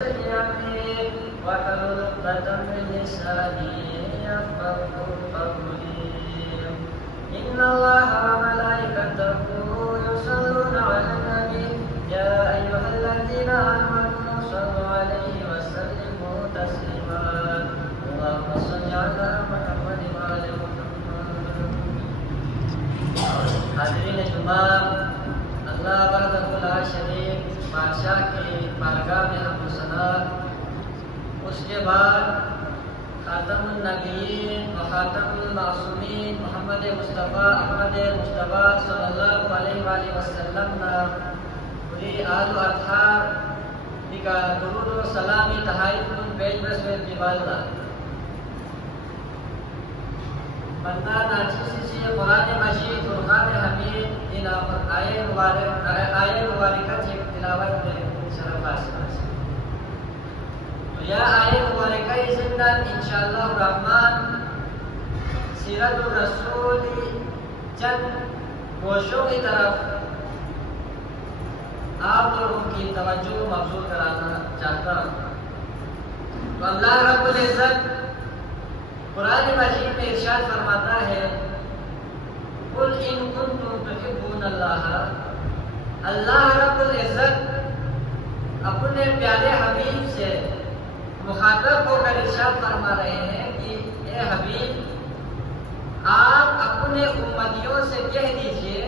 واحلل عقدة من لساني يفقهوا قولي إن الله وملائكته يصلون على النبي يا أيها الذين آمنوا صلوا عليه وسلموا تسليما اللهم صل على محمد وآل محمد. حاضرین جمعہ، اللہ وحدہ لا شریک بادشاہ کی بارگاہ میں حمد و ثنا، اس کے بعد خاتم النبیین و خاتم المعصومین محمد مصطفیٰ احمد مصطفیٰ صلی اللہ علیہ وآلہ وسلم نا پوری آل و اطہار دیگا درود و سلامی تحائید کن پیش بسویت دیواللہ بندہ ناچیسی سی قرآن مجید فرقان حمید ان آیے مبارکہ چیک تلاوت میں شرف حاصل تو یا آیے مبارکہ زندان انشاءاللہ الرحمن سیرت الرسول چند گوشوں کی طرف آپ لوگوں کی توجہ مبذول کرانا چاہتا ہوں. تو اللہ رب العزت قرآن مجید میں ارشاد فرماتا ہے قل ان کنتم تحبون اللہ. اللہ رب العزت اپنے پیارے حبیب سے مخاطب ہو کر ارشاد فرما رہے ہیں کہ اے حبیب، آپ اپنے امتیوں سے کہہ دیجئے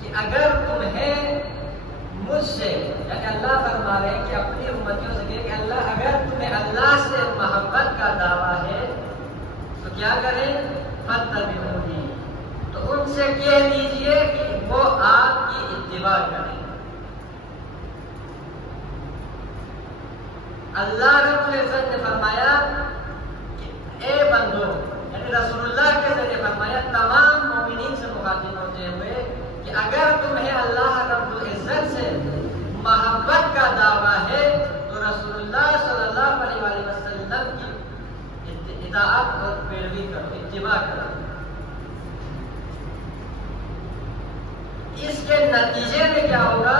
کہ اگر تمہیں مجھ سے، یعنی اللہ فرما رہے ہیں کہ اپنی امتیوں سے کہے کہ اللہ اگر تمہیں اللہ سے محبت کا دعویٰ ہے تو کیا کریں؟ فاتبعونی، تو ان سے کہہ دیجئے کہ وہ آپ کی اتباع کریں. اللہ رب العزت نے فرمایا کہ اے بندو، یعنی رسول اللہ کے ذریعے فرمایا تمام مومنین سے مخاطب ہوتے ہوئے کہ اگر تمہیں اللہ رب العزت سے محبت کا دعویٰ ہے تو رسول اللہ صلی اللہ علیہ وسلم کی اطاعت اور پیروی کرو، اتباع کرو. اس کے نتیجے میں کیا ہوگا؟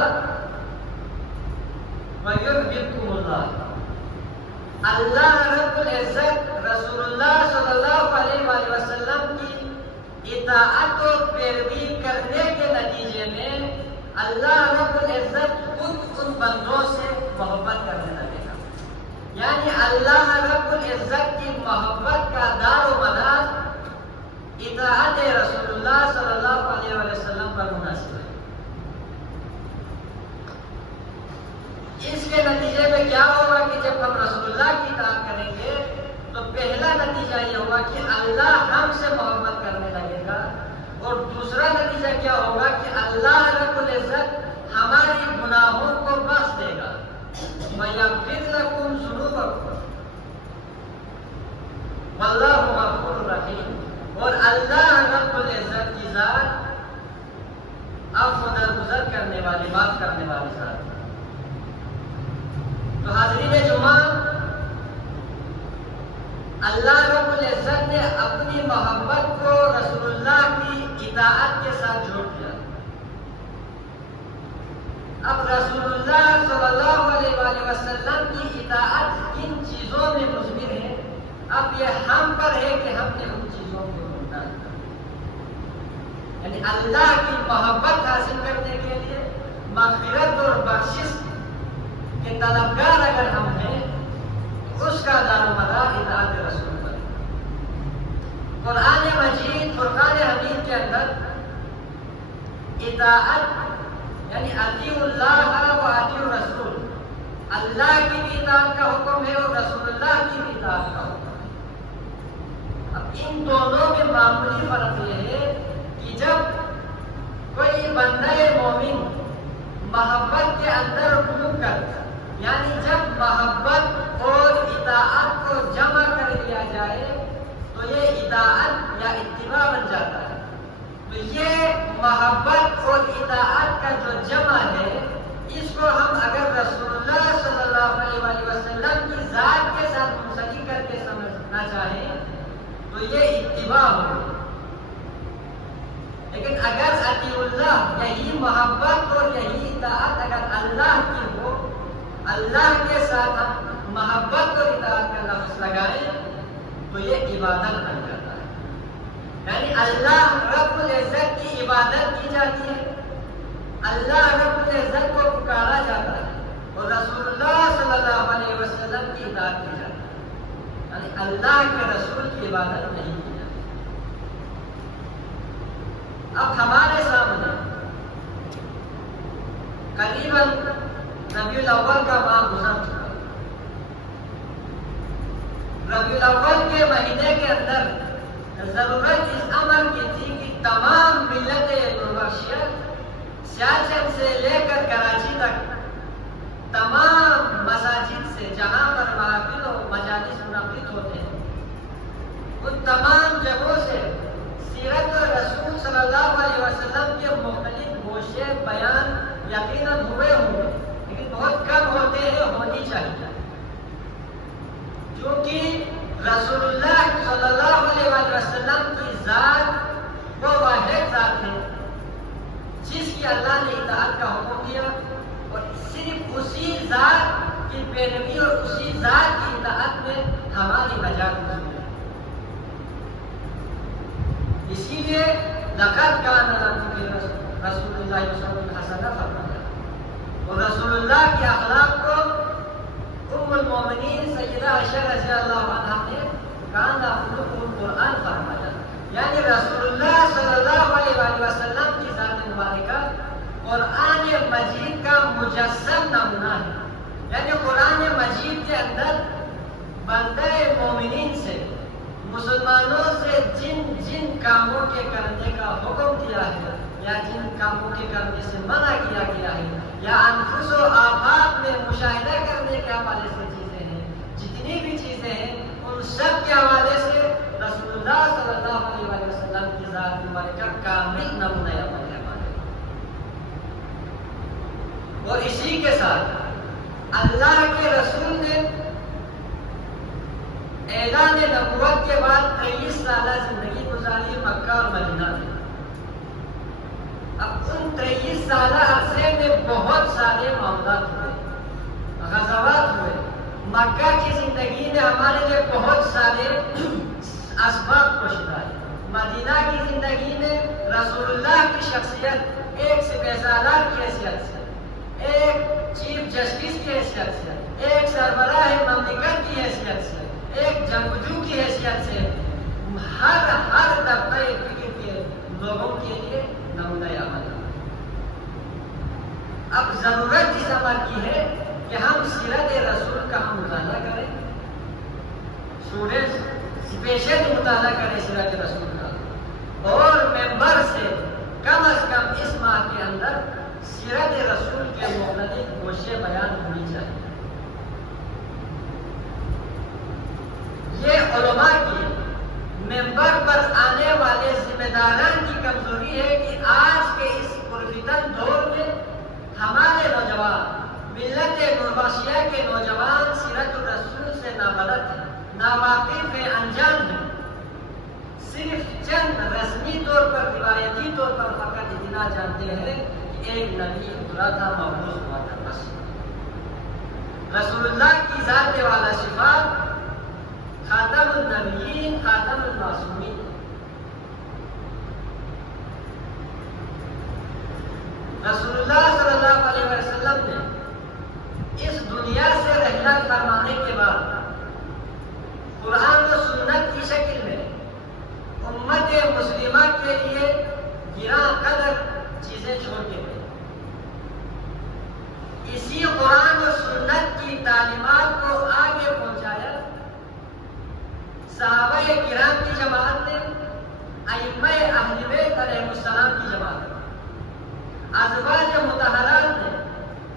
وَيُحْبِبْكُمُ اللَّهُ، اللہ رب العزت رسول اللہ صلی اللہ علیہ وسلم کی اطاعت و پیروی کرنے کے نتیجے میں اللہ رب العزت خود ان بندوں سے محبت کرنے لگے گا. یعنی اللہ رب العزت کی محبت کا دار و مدار اطاعت رسول اللہ صلی اللہ علیہ وسلم پر منحصر ہے. اس کے نتیجے میں کیا ہوگا کہ جب ہم رسول اللہ کی اطاعت کریں گے تو پہلا نتیجہ یہ ہوگا کہ اللہ ہم سے محبت کرنے لگے گا، اور دوسرا نتیجہ کیا ہوگا کہ اللہ رب العزت ہماری گناہوں کو بخش دے گا. وَيَغْفِرْ لَكُمْ ذُنُوبَكُمْ وَاللَّهُ غَفُورٌ رَحِيمٌ، اور اللہ رب العزت کی ذات عفو درگزر کرنے والی، معاف کرنے والی ذات. تو حاضرین جمعہ، اللہ رب العزت نے اپنی محبت کو رسول اللہ کی اطاعت کے ساتھ جوڑ دیا. اب رسول اللہ صلی اللہ علیہ وسلم کی اطاعت کن چیزوں میں مضمر ہے؟ اب یہ ہم پر ہے کہ ہم نے ان چیزوں کو ڈھونڈا. یعنی اللہ کی محبت حاصل کرنے کے لیے مغفرت اور بخشش کے طلبگار اگر ہم ہیں تو اس کا دار و مدار اطاعت رسول پر. قرآن مجید فرقان حمید کے اندر اطاعت یعنی اطیعوا اللہ و اطیعوا الرسول، اللہ کی بھی اطاعت کا حکم ہے اور رسول اللہ کی بھی اطاعت کا حکم ہے. اب ان دونوں میں معمولی فرق یہ ہے کہ جب کوئی بندہ مومن محبت کے اندر ڈوب کر، یعنی جب محبت اور اطاعت کو جمع کر لیا جائے تو یہ اطاعت یا اتباع بن جاتا ہے. تو یہ محبت اور اطاعت کا جو جمع ہے، اس کو ہم اگر رسول اللہ صلی اللہ علیہ وسلم کی ذات کے ساتھ منسلک کر کے سمجھنا چاہیں تو یہ اتباع ہوگی. لیکن اگر اطیع اللہ، یہی محبت اور یہی اطاعت اگر اللہ کی ہو اللہ کے ساتھ ہم محبت اور اطاعت کا لفظ لگائیں تو یہ عبادت بن جاتا ہے. یعنی اللہ رب العزت کی عبادت کی جاتی ہے، اللہ رب العزت کو پکارا جاتا ہے اور رسول اللہ صلی اللہ علیہ وسلم کی اطاعت کی جاتی ہے. یعنی اللہ کے رسول کی عبادت نہیں کی جاتی. اب ہمارے سامنے قریباً ربیع الاول کا ماہ گزر چکا. ربیع الاول کے مہینے کے اندر ضرورت اس امر کی تھی کہ تمام ملت نوربخشیہ سیاچن سے لے کر کراچی تک تمام مساجد سے جہاں پر محافل و مجالس منعقد ہوتے ہیں ان تمام جگہوں سے سیرت رسول صلی اللہ علیہ وسلم کے مختلف گوشے بیان یقیناً ہوئے ہوں گے لیکن بہت کم ہوتے ہیں، ہونی چاہیے. کیونکہ رسول اللہ صلی اللہ علیہ وسلم کی ذات وہ واحد ذات ہے جس کی اللہ نے اطاعت کا حکم دیا اور صرف اسی ذات کی پیروی اور اسی ذات کی اطاعت میں ہماری نجات موجود ہے. اسی لیے لقد کان لکم فی رسول اللہ اسوۃ حسنہ فرمایا اور رسول اللہ کے اخلاق کو ام المومنین سیدہ عائشہ رضی اللہ عنہا نے کان خلقہ القرآن فرمایا. یعنی رسول اللہ صلی اللہ علیہ وسلم کی ذات مبارکہ قرآن مجید کا مجسم نمونہ ہے. یعنی قرآن مجید کے اندر بندہ مومنین سے مسلمانوں سے جن جن کاموں کے کرنے کا حکم دیا ہے یا جن کاموں کے کرنے سے منع کیا گیا ہے یا انفس و آفاق میں مشاہدہ کرنے کے حوالے سے چیزیں ہیں، جتنی بھی چیزیں ہیں ان سب کے حوالے سے رسول اللہ صلی اللہ علیہ وسلم کی ذات مبارکہ کامل نمونہ عمل ہے ہمارے. اور اسی کے ساتھ اللہ کے رسول نے اعلان نبوت کے بعد 23 سالہ زندگی گزاری مکہ اور مدینہ میں. اب ان 23 سالہ عرصے میں بہت سارے معاملات ہوئے، غزوات ہوئے. مکہ کی زندگی میں ہمارے لیے بہت سارے اسباب پوشیدہ ہے. مدینہ کی زندگی میں رسول اللہ کی شخصیت ایک سپہ سالار کی حیثیت سے، ایک چیف جسٹس کی حیثیت سے، ایک سربراہ مملکت کی حیثیت سے، ایک جنگجو کی حیثیت سے ہر طبقہ فکر کے لوگوں کے لیے نمونہ عمل ہے. اب ضرورت اس عمل کی ہے کہ ہم سیرت رسول کا ہم مطالعہ کریں، اسٹوڈنٹس اسپیشل مطالعہ کریں سیرت رسول کا، اور ممبر سے کم از کم اس ماہ کے اندر سیرت رسول کے مختلف گوشے بیان ہونی چاہیے. یہ علماء کی ممبر پر آنے والے ذمہ داران کی کمزوری ہے کہ آج کے اس پرفتن دور میں ہمارے نوجوان ملت نوربخشیہ کے نوجوان سیرت الرسول سے نابلد ہیں، ناواقف ہیں، انجان ہیں. صرف چند رسمی طور پر روایتی طور پر فقط اتنا جانتے ہیں کہ ایک نبی اترا تھا، مبعوث ہوا تھا، بس. رسول اللہ کی ذات والا صفات خاتم النبیین، خاتم المعصومین. رسول اللہ صلی اللہ علیہ وسلم نے اس دنیا سے رحلت فرمانے کے بعد قرآن و سنت کی شکل میں امت مسلمہ کے لیے گراں قدر چیزیں چھوڑ کے گئے. اسی قرآن و سنت کی تعلیمات کو آگے پہنچایا صحابہ کرام کی جماعت نے، ائمہ اہل بیت علیہ السلام کی جماعت نے، ازواج مطہرات نے،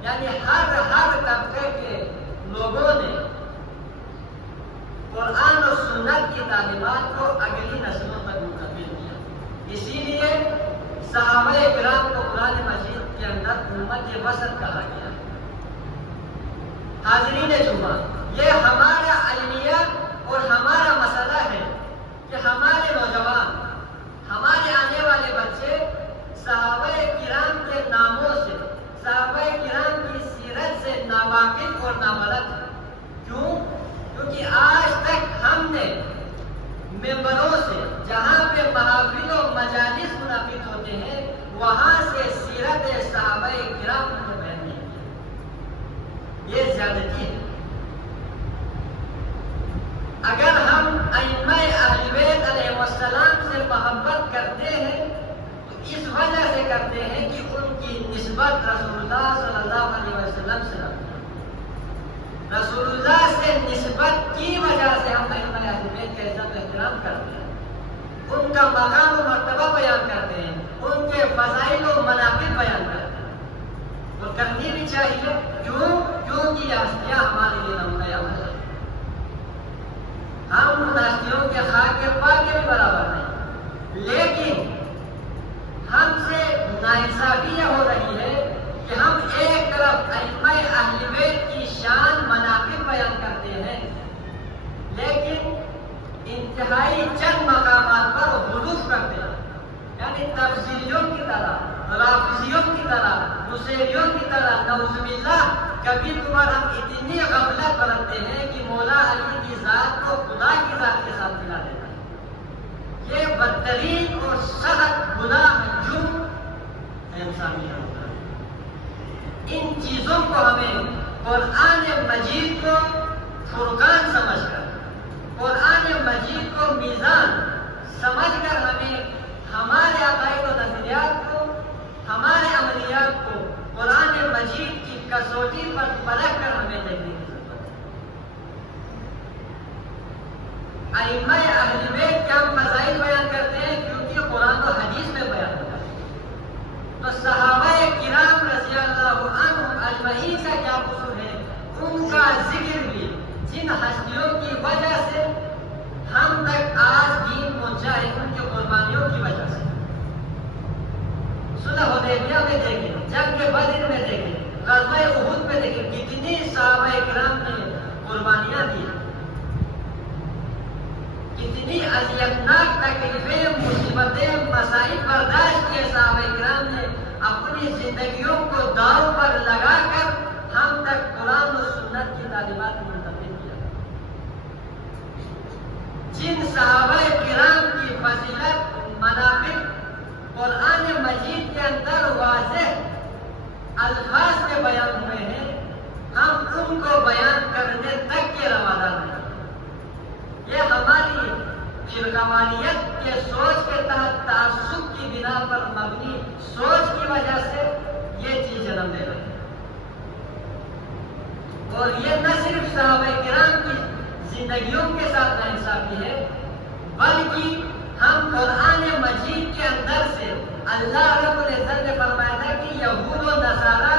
یعنی ہر طبقے کے لوگوں نے قرآن و سنت کی تعلیمات کو اگلی نسلوں تک منتقل کیا. اسی لیے صحابہ کرام کو قرآن مجید کے اندر امت وسط کہا گیا. حاضرین جمعہ، یہ ہمارا المیہ اور ہمارا مسئلہ ہے کہ ہمارے نوجوان، ہمارے آنے والے بچے صحابہ کرام کے ناموں سے، صحابہ کرام کی سیرت سے ناواقف اس وجہ سے کرتے ہیں کہ ان کی نسبت رسول اللہ صلی اللہ علیہ وسلم سے رکھتے ہیں۔ رسول اللہ سے نسبت کی وجہ سے ہم ائمہ اہل بیت کا عزت و احترام کرتے ہیں، ان کا مقام و مرتبہ بیان کرتے ہیں، ان کے فضائل و مناقب بیان کرتے ہیں، اور کرنی بھی چاہیے۔ کیونکہ یہ ہستیاں ہمارے لیے نمونہ عمل ہے۔ ہم ان ہستیوں کے خاک کے پا کے بھی برابر نہیں، لیکن ہم سے ناانصافی یہ ہو رہی ہے کہ ہم ایک طرف ائمہ اہل بیت کی شان مناقب بیان کرتے ہیں، لیکن انتہائی چند مقامات پر غلوف کرتے ہیں، یعنی تفسیریوں کی طرح، رافضیوں کی طرح، نصیریوں کی طرح، نعوذ باللہ کبھی کبھار ہم اتنی غفلت برتتے ہیں کہ مولا علی کی ذات کو خدا کی ذات کے ساتھ ملا دیتا ہے۔ یہ بدترین اور سخت گناہ جرم انسانی ہوتا ہے۔ ان چیزوں کو ہمیں قرآن مجید کو فرقان سمجھ کر، قرآن مجید کو میزان سمجھ کر ہمیں ہمارے عقائد و نظریات کو، ہمارے عملیات کو قرآن مجید کی کسوٹی پر پرکھ کر ہمیں دیکھنے کی ضرورت ہے۔ ائمہ اہل بیت کے ہم فضائل بیان کرتے ہیں کیونکہ قرآن و حدیث میں بیان ہوتا ہے، تو صحابہ کرام رضی اللہ عنہم اجمعین کا کیا قصور ہے؟ ان کا ذکر بھی جن ہستیوں کی وجہ سے ہم تک آج دین پہنچا ہے، ان کی قربانیوں کی وجہ سے۔ صلح حدیبیہ میں دیکھیں، جنگ بدر میں دیکھیں، غزوہ احد میں دیکھیں، کتنی صحابہ کرام نے قربانیاں دی، کتنی اذیتناک تکلیفیں، مصیبتیں، مسائل برداشت کیے صحابہ کرام نے، اپنی زندگیوں کو داؤ پر لگا کر ہم تک قرآن و سنت کی تعلیمات منتقل کیا۔ جن صحابہ کرام کی فضیلت، مناقب قرآن مجید کے اندر واضح الفاظ میں بیان ہوئے ہیں، ہم ان کو بیان کرنے تک کے روادہ نہیں۔ یہ ہماری فرقواریت کے سوچ کے تحت تعصب کی بنا پر مبنی سوچ کی وجہ سے یہ چیز جنم دے رہی ہے، اور یہ نہ صرف صحابہ کرام کی زندگیوں کے ساتھ ناانصافی ہے، بلکہ ہم قرآن مجید کے اندر سے اللہ رب العزت نے فرمایا تھا کہ یہود و نصارہ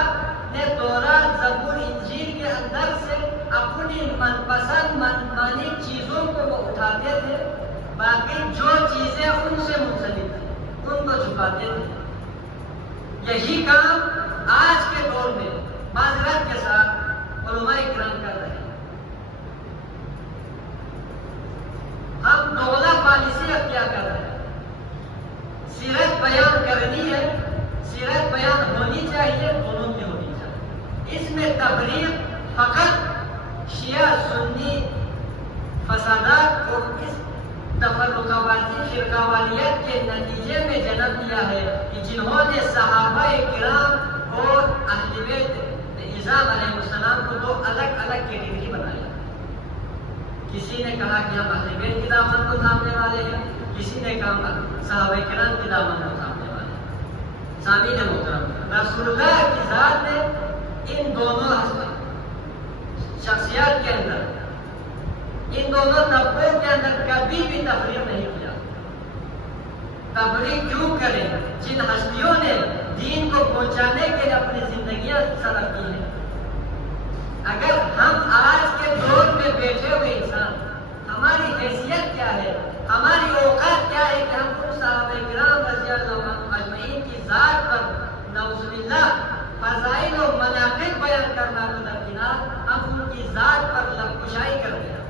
نے تورات، زبور، انجیل کے اندر سے اپنی من پسند منمانی چیزوں کو وہ اٹھاتے تھے، باقی جو چیزیں ان سے منسلک تھیں ان کو چھپاتے تھے۔ یہی کام آج کے دور میں معذرت کے ساتھ علماء کرام کر رہے ہیں۔ ہم دوغلا پالیسی اختیار کر رہے ہیں، سیرت بیان کرنی ہے، سیرت بیان ہونی چاہیے، دونوں کی ہونی چاہیے۔ اس میں تفریق فقط شیعہ سنی فسادات کو اس تفرقہ بازی فرقہ واریت کے نتیجے میں جنم لیا ہے کہ جنہوں نے صحابہ کرام اور اہل بیت نظام علیہ السلام کو دو الگ الگ کیٹیگری بنایا۔ کسی نے کہا کہ ہم اہل بیت کی دامن کو تھامنے والے ہیں، کسی نے کہا صحابہ کرام کی دامن کو تھامنے والے ہیں۔ سامعین محترم، رسول اللہ کی ذات نے ان دونوں شخصیات کے اندر، ان دونوں طبقوں کے اندر کبھی بھی تفریق نہیں کیا۔ تفریق کیوں کریں جن ہستیوں نے دین کو پہنچانے کے لیے اپنی زندگیاں صرف کی ہیں؟ اگر ہم آج کے دور میں بیٹھے ہوئے انسان، ہماری حیثیت کیا ہے، ہماری اوقات کیا ہے کہ ہم ان صحابہ کرام رضی اللہ عنہم اجمعین کی ذات پر نعوذ باللہ فضائل و مناقب بیان کرنا کو درکنار ہم ان کی ذات پر لبکشائی کرتے ہیں۔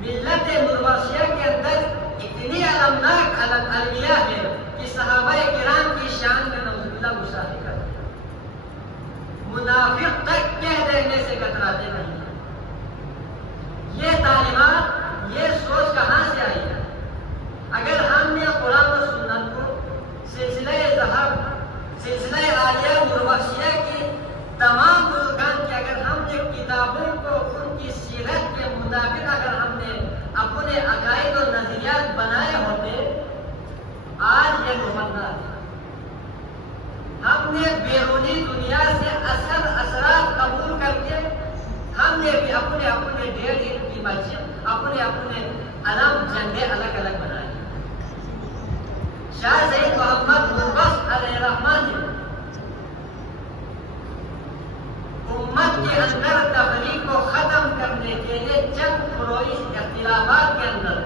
ملت مروشیہ کے اندر اتنی علمناک المیہ ہے کہ صحابہ کرام کی شان میں نعوذ باللہ گستاخی کرتے ہیں، منافق تک کہہ دینے سے کتراتے نہیں ہیں۔ یہ تعلیمات، یہ سوچ کہاں سے آئی ہے؟ اگر ہم نے قرآن و سنت کو سلسلہ ذہب، سلسلہ عالیہ مروشیہ کی تمام بزرگان کی اگر ہم نے کتابوں کو ان کی سیرت کے مطابق اگر ہم نے اپنے عقائد و نظریات بنائے ہوتے آج یہ نعمت ہم نے بیرونی دنیا سے اثرات قبول کر کے ہم نے بھی اپنے اپنے ڈیڑھ کی مسجد اپنے اپنے علم جھنڈے الگ الگ بنائے. شاہ سید محمد نوربخش علیہ الرحمن نے امت کے اندر تفریق کو ختم کرنے کے لیے چند فروعی اختلافات کے اندر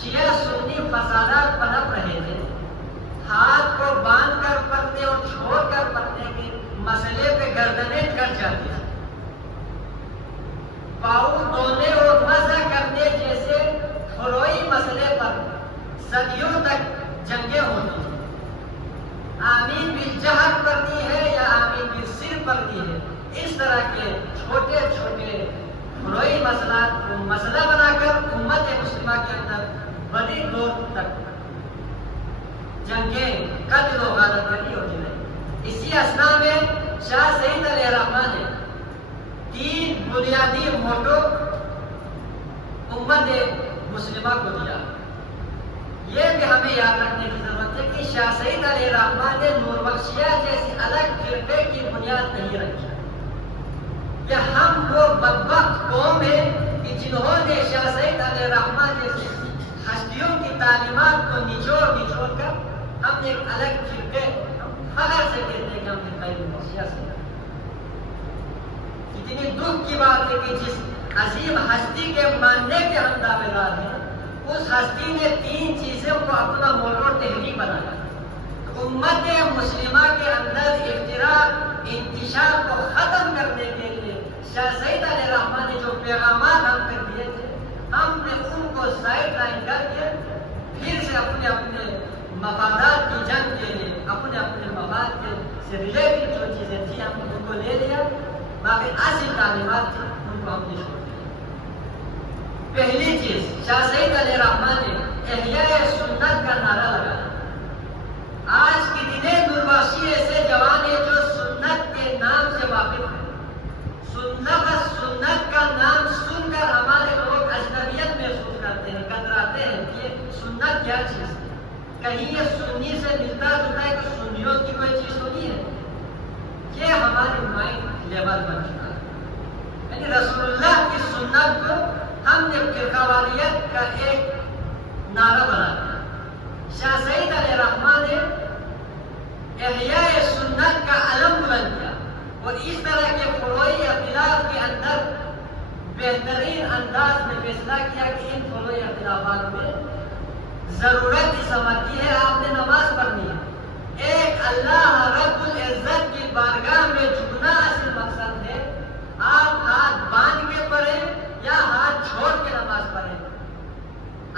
شیعہ سنی فسادات پنپ رہے تھے. ہاتھ کو باندھ کر پڑھنے اور چھوڑ کر پڑھنے کے مسئلے پہ گردنیں کٹ جاتی ہیں. پاؤں دھونے اور مسح کرنے جیسے فروعی مسئلے پر صدیوں تک جنگیں ہوتی ہیں. آمین بالجہر پڑھنی ہے یا آمین بالسر پڑھنی ہے، اس طرح کے چھوٹے چھوٹے فروعی مسئلہ بنا کر امت مسلمہ کے اندر بڑی دور تک جنگیں قتل و غارت کرنی ہوتی رہی. اسی اثنا میں شاہ سید علیہ الرحمن نے 3 بنیادی موٹو امت مسلمہ کو دیا. یہ بھی ہمیں یاد رکھنے کی ضرورت ہے کہ شاہ سید علیہ الرحمن نے نوربخشیہ جیسی الگ فرقے کی بنیاد نہیں رکھی. کہ ہم وہ بدبخت قوم ہے کہ جنہوں نے شاہ سید علیہ الرحمن جیسی ہستیوں کی تعلیمات کو نچوڑ کر ہم نے ایک الگ فرقے فخر سے کہتے ہیں کہ ہم نے خیر نوربخشیہ سے. اتنی دکھ کی بات ہے کہ جس عظیم ہستی کے ماننے کے ہم دعویدار ہیں، اس ہستی نے 3 چیزوں کو اپنا موٹو تحریک بنایا. امت مسلمہ کے اندر افتراق انتشار کو ختم کرنے کے لیے شاہ سید علیہ الرحمن نے جو پیغامات ہم تک دیے تھے، ہم نے ان کو سائڈ لائن کر کے پھر سے اپنے اپنے مفادات کی جنگ کے لیے اپنے اپنے مفاد کے سے ریلیٹڈ جو چیزیں تھیں ہم ان کو لے لیا. باقی اصل تعلیمات تھی ان کو ہم نے چھوڑ دیا. پہلی چیز شاہ سید علیہ الرحمن نے احیاء سنت کا نعرہ لگایا. آج کتنے نوربخشی ایسے جوان ہیں جو سنت کے نام سے واقف ہیں. سنت کا نام سن کر ہمارے لوگ اجنبیت محسوس کرتے ہیں، کتراتے ہیں. یہ سنت کیا چیز ہے؟ کہیں یہ سنی سے ملتا جلتا ہے کہ سنیوں کی کوئی چیز سنی ہے؟ یہ ہماری مائنڈ لیول بن چکا ہے. یعنی رسول اللہ کی سنت کو ہم نے فرقہ واریت کا ایک نعرہ بنا دیا. شاہ سید علیہ الرحمن نے احیاء سنت کا علم بلند کیا اور اس طرح کے فروعی اختلاف کے اندر بہترین انداز میں فیصلہ کیا کہ ان فروعی اختلافات میں ضرورت اس عمل کی ہے. آپ نے نماز پڑھنی ہے. ایک اللہ رب العزت کی بارگاہ میں جھکنا اصل مقصد ہے. آپ ہاتھ باندھ کے پڑھیں یا ہاتھ چھوڑ کے نماز پڑھیں،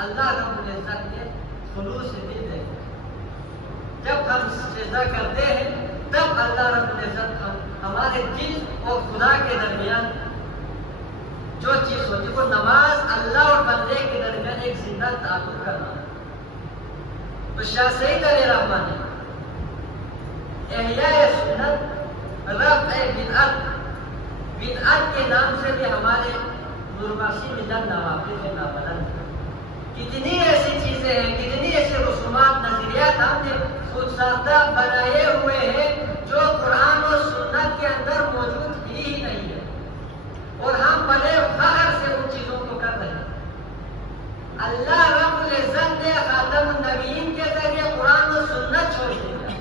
اللہ رب العزت نے خلوص سے دل دے. جب ہم سجدہ کرتے ہیں تب اللہ رب العزت ہمارے دل اور خدا کے درمیان جو چیز ہوتی ہے وہ نماز اللہ اور بندے کے درمیان ایک زندہ تعلق کرنا ہے. تو شاہ سید علیہ الرحمن نے احیاء سنت رفع بدعت کے نام سے بھی ہمارے نوربخشی ملت ناواقف ہے، نابلد ہے. کتنی ایسی چیزیں ہیں، کتنی ایسی رسومات نظریات ہم نے خود ساختہ بنائے ہوئے ہیں جو قرآن و سنت کے اندر موجود ہی نہیں ہے، اور ہم بڑے فخر سے ان چیزوں کو کر رہے ہیں. اللہ رب العزت نے خاتم النبیین کے ذریعے قرآن و سنت چھوڑ دیا.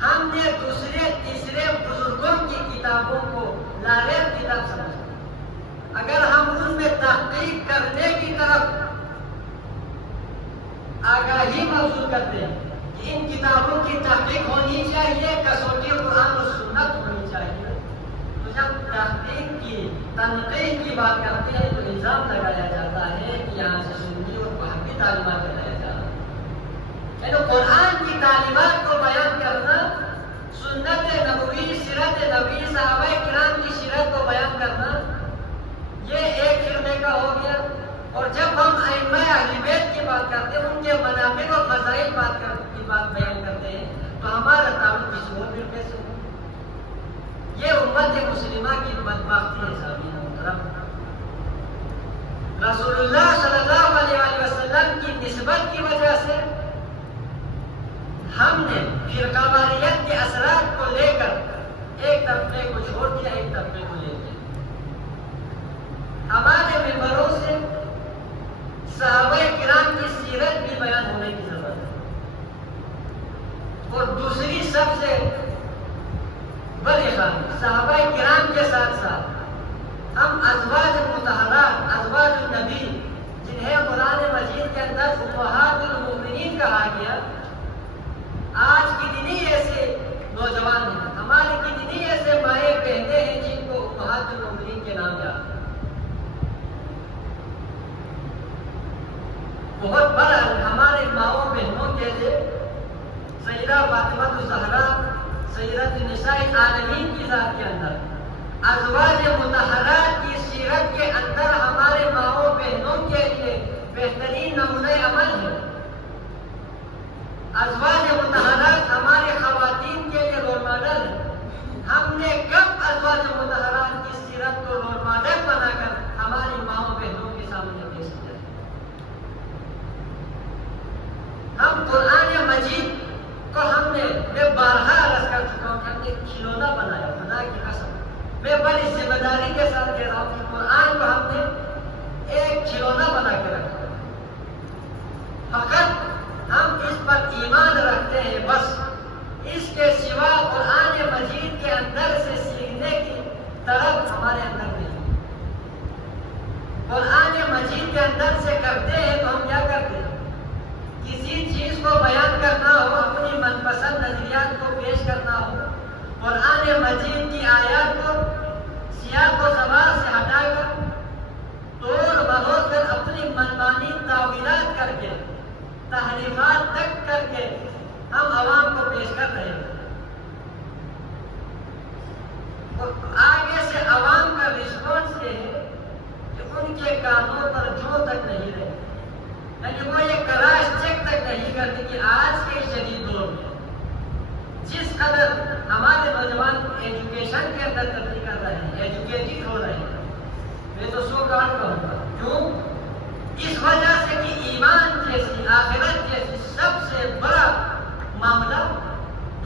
ہم نے دوسرے تیسرے بزرگوں کی کتابوں کو لاریب کتاب سمجھا. اگر ہم ان میں تحقیق کرنے کی طرف آگاہی مبذول کرتے ہیں کہ ان کتابوں کی تحقیق ہونی چاہیے، کسوٹی قرآن و سنت ہونی چاہیے، تو جب تحقیق کی تنقید کی بات کرتے ہیں تو الزام لگایا جاتا ہے کہ یہاں سے سنی اور وہابی تعلیمات بتایا جا رہا ہے. یعنی قرآن کی تعلیمات کو بیان کرنا، سنت نبوی، سیرت نبوی، صحابہ کرام کی سیرت کو بیان کرنا، یہ ایک فرقے کا ہو گیا. اور جب ہم ائمہ اہل بیت کی بات کرتے ہیں، ان کے مناقب و فضائل کی بات بیان کرتے ہیں، تو ہمارا تعلق کسی اور فرقے سے ہو. یہ امت مسلمہ کی بدبختی ہے. سامعین محترم، رسول اللہ صلی اللہ علیہ وسلم کی نسبت کی وجہ سے قبالیت کے اثرات کو لے کر ایک طبقے کو چھوڑ دیا، ایک طبقے کو لے لیا۔ ہمارے ممبروں سے صحابہ کرام کی سیرت بھی بیان ہونے کی ضرورت ہے۔ اور دوسری سب سے بڑی بات، صحابہ کرام کے ساتھ ساتھ ہم ازواج مطہرات، ازواج النبی، جنہیں قرآن مجید کے اندر امہات المؤمنین کہا گیا، آج کتنی ایسے نوجوان ہیں، ہمارے کتنی ایسے مائیں بہنیں ہیں جن کو امہات المؤمنین کے نام یاد ہے۔ بہت بڑا ہمارے ماؤں بہنوں کے لیے سیدہ فاطمہ الزہرا، سیدۃ النساء العالمین کی ذات کے اندر، ازواج مطہرات کی سیرت کے اندر ہمارے ماؤں بہنوں کے لیے بہترین نمونہ عمل ہے۔ ازواج مطہرات ہمارے خواتین کے لیے رول ماڈل ہے۔ ہم نے کب ازواج مطہرات کی سیرت کو رول ماڈل بنا کر ہماری ماؤں بہنوں کے سامنے پیش کیا؟ ہم قرآن مجید کو ہم نے، میں بارہا عرض کر چکا ہوں کہ ہم نے کھلونا بنایا، خدا کی قسم میں بڑی ذمہ داری کے ساتھ کہہ رہا ہوں کہ قرآن کو ہم نے ایک کھلونا بنا کے رکھا، فقط ہم اس پر ایمان رکھتے ہیں، بس اس کے سوا قرآن مجید کے اندر سے سیکھنے کی طرف ہمارے اندر نہیں۔ قرآن مجید کے اندر سے کرتے ہیں تو ہم کیا کرتے ہیں؟ کسی چیز کو بیان کرنا ہو، اپنی من پسند نظریات کو پیش کرنا ہو، قرآن مجید کی آیات کو سیاق و سباق سے ہٹا کر توڑ مروڑ کر اپنی منمانی تعویلات کر کے، تحریفات تک کر کے ہم عوام کو پیش کر رہے ہیں۔ اور آگے سے عوام کا رسپانس یہ ہے کہ ان کے کانوں پر جو تک نہیں رہے، یعنی وہ یہ کراش چیک تک نہیں کرتے کہ آج کے شدید دور میں جس قدر ہمارے نوجوان ایجوکیشن کے اندر ترقی کر رہے ہیں، ایجوکیٹڈ ہو رہے ہیں، میں تو سو کاٹ کہوں گا، کیوں؟ اس وجہ سے کہ ایمان جیسی، آخرت جیسی سب سے بڑا معاملہ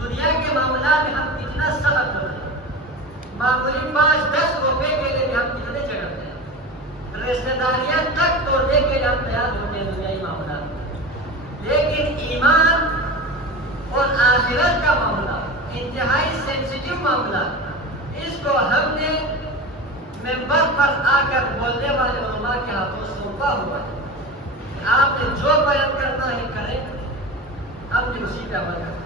دنیا کے معاملات میں ہم کتنا سخت ہوتے ہیں۔ معمولی 5-10 روپے کے لیے ہم کتنے جگڑتے ہیں، رشتہ داریاں تک توڑنے کے لیے ہم تیار ہوتے ہیں دنیائی معاملات میں۔ لیکن ایمان اور آخرت کا معاملہ انتہائی سینسیٹیو معاملہ، اس کو ہم نے ممبر پر آ کر بولنے والے علماء کے ہاتھوں سونپا ہوا ہے کہ آپ نے جو بیان کرنا ہے کریں، ہم نے اسی پہ عمل کرنا۔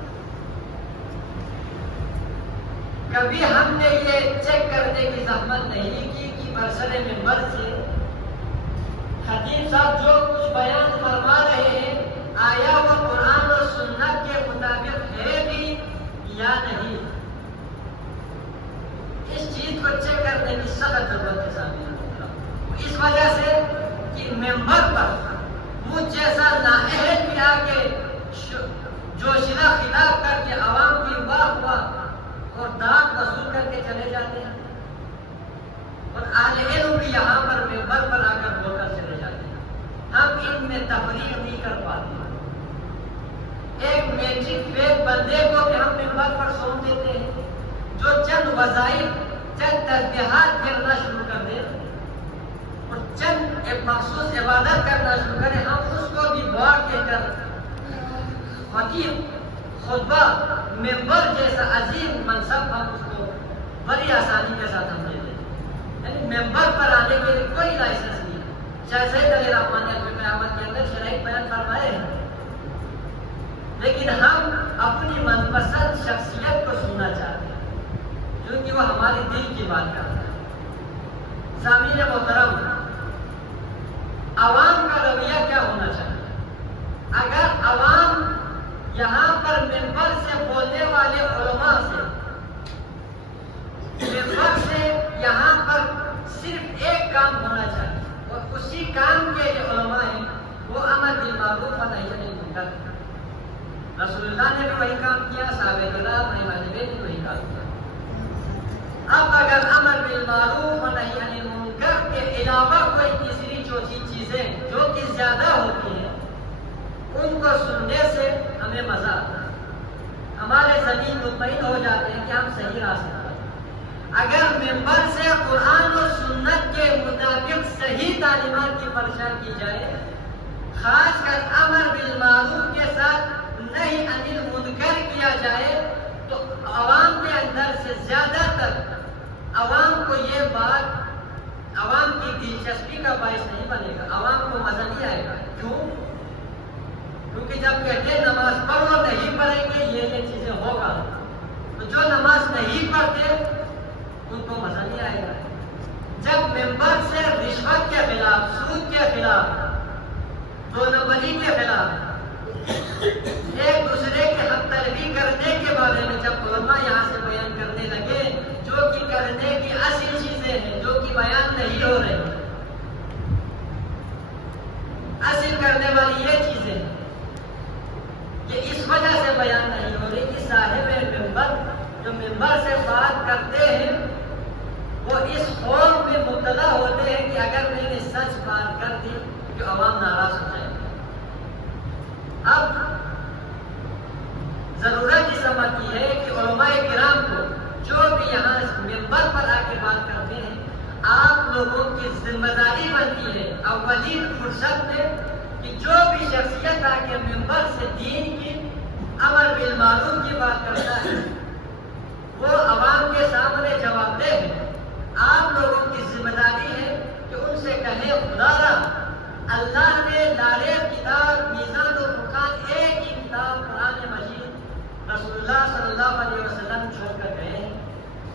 کبھی ہم نے یہ چیک کرنے کی زحمت نہیں کی کہ برسر ممبر سے خطیب صاحب جو کچھ بیان فرما رہے ہیں آیا وہ قرآن اور سنت کے مطابق ہے بھی یا نہیں۔ اس چیز کو چیک کرنے کی سخت ضرورت ہے سامنے، اس وجہ سے کہ ممبر پر مجھ جیسا نااہل بھی آ کے جوشیدہ خطاب کر کے عوام کی واہ واہ اور داد وصول کر کے چلے جاتے ہیں، اور اہل علم بھی یہاں پر ممبر پر آ کر بول کر چلے جاتے ہیں۔ ہم ان میں تفریق نہیں کر پاتے۔ ایک میٹرک فیل بندے کو بھی ہم ممبر پر سونپ دیتے ہیں، جو چند وظائف، چند تسبیحات پھیرنا شروع کر دے اور چند ایک مخصوص عبادت کرنا شروع کرے، ہم اس کو بھی دعا کہہ کر خطیب خطبہ ممبر جیسا عظیم منصب ہم اس کو بڑی آسانی کے ساتھ ہم دیتے ہیں۔ یعنی ممبر پر آنے کے لیے کوئی لائسنس نہیں ہے۔ شاید سید علی رحمانی علیہ قیامت کے اندر شرائط بیان فرمائے ہیں، لیکن ہم اپنی من پسند شخصیت کو سننا چاہتے ہیں کیونکہ وہ ہمارے دل کی بات کرتا ہے۔ سامعین محترم، عوام کا رویہ کیا ہونا چاہیے؟ اگر عوام یہاں پر ممبر سے بولنے والے علماء سے، ممبر سے یہاں پر صرف ایک کام ہونا چاہیے اور اسی کام کے جو علماء ہیں وہ امر بالمعروف و نہی عن المنکر۔ رسول اللہ نے بھی وہی کام کیا، صحابہ کرام نے بھی وہی کام کیا۔ اب اگر امر بالمعروف و نہی عن المنکر کے علاوہ کوئی تیسری چوتھی چیزیں جو کہ زیادہ ہوتی ہیں، ان کو سننے سے ہمیں مزہ آتا ہے، ہمارے ضمیر مطمئن ہو جاتے ہیں کہ ہم صحیح راستے پر ہیں۔ اگر ممبر سے قرآن و سنت کے مطابق صحیح تعلیمات کی فرشاں کی جائے، خاص کر امر بالمعروف کے ساتھ نہی عن المنکر کیا جائے، تو عوام کے اندر سے زیادہ تر عوام کو یہ بات عوام کی دلچسپی کا باعث نہیں بنے گا، عوام کو مزہ نہیں آئے گا۔ کیوں؟ کیونکہ جب کہتے ہیں نماز پڑھو نہیں پڑھیں گے یہ چیزیں ہوگا، تو جو نماز نہیں پڑھتے ان کو مزہ نہیں آئے گا۔ جب ممبر سے رشوت کے خلاف، سود کے خلاف، دو نمبری کے خلاف، ایک دوسرے کے حق تلفی کرنے کے بارے میں جب علماء یہاں سے بیان کرنے لگے، جو کہ کرنے کی اصل چیزیں ہیں جو کہ بیان نہیں ہو رہی، اصل کرنے والی یہ چیزیں ہیں کہ اس وجہ سے بیان نہیں ہو رہی کہ صاحب ممبر جو ممبر سے بات کرتے ہیں وہ اس خوف میں مبتلا ہوتے ہیں کہ اگر میں نے سچ بات کر دی تو عوام ناراض ہو جائے گی۔ اب ضرورت اس امر کی ہے کہ علماء کرام کو جو بھی یہاں اس ممبر پر آ کے بات کرتے ہیں، آپ لوگوں کی ذمہ داری بنتی ہے اولین فرصت میں کہ جو بھی شخصیت آ کے ممبر سے دین کی امر بالمعروف کی بات کرتا ہے وہ عوام کے سامنے جواب دہ ہے۔ آپ لوگوں کی ذمہ داری ہے کہ ان سے کہیں خدا را اللہ نے لارے کتاب میزان و فرقان ایک ہی کتاب قرآن مجید رسول اللہ صلی اللہ علیہ وسلم چھوڑ کر گئے ہیں،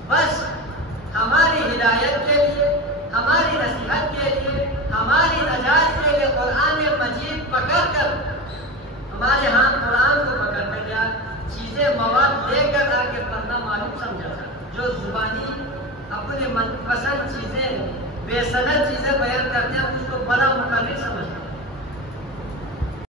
بس ہماری ہدایت کے لیے، ہماری نصیحت کے لیے، ہماری نجات کے لیے قرآن مجید پکڑ کر ہمارے ہاتھ قرآن کو پکڑ کر گیا چیزیں مواد لے کر آ کے پڑھنا معلوم سمجھا تھا۔ جو زبانی اپنے من پسند چیزیں، بے سند چیزیں بیان کرتے ہیں اس کو بڑا مقرر سمجھتے ہیں۔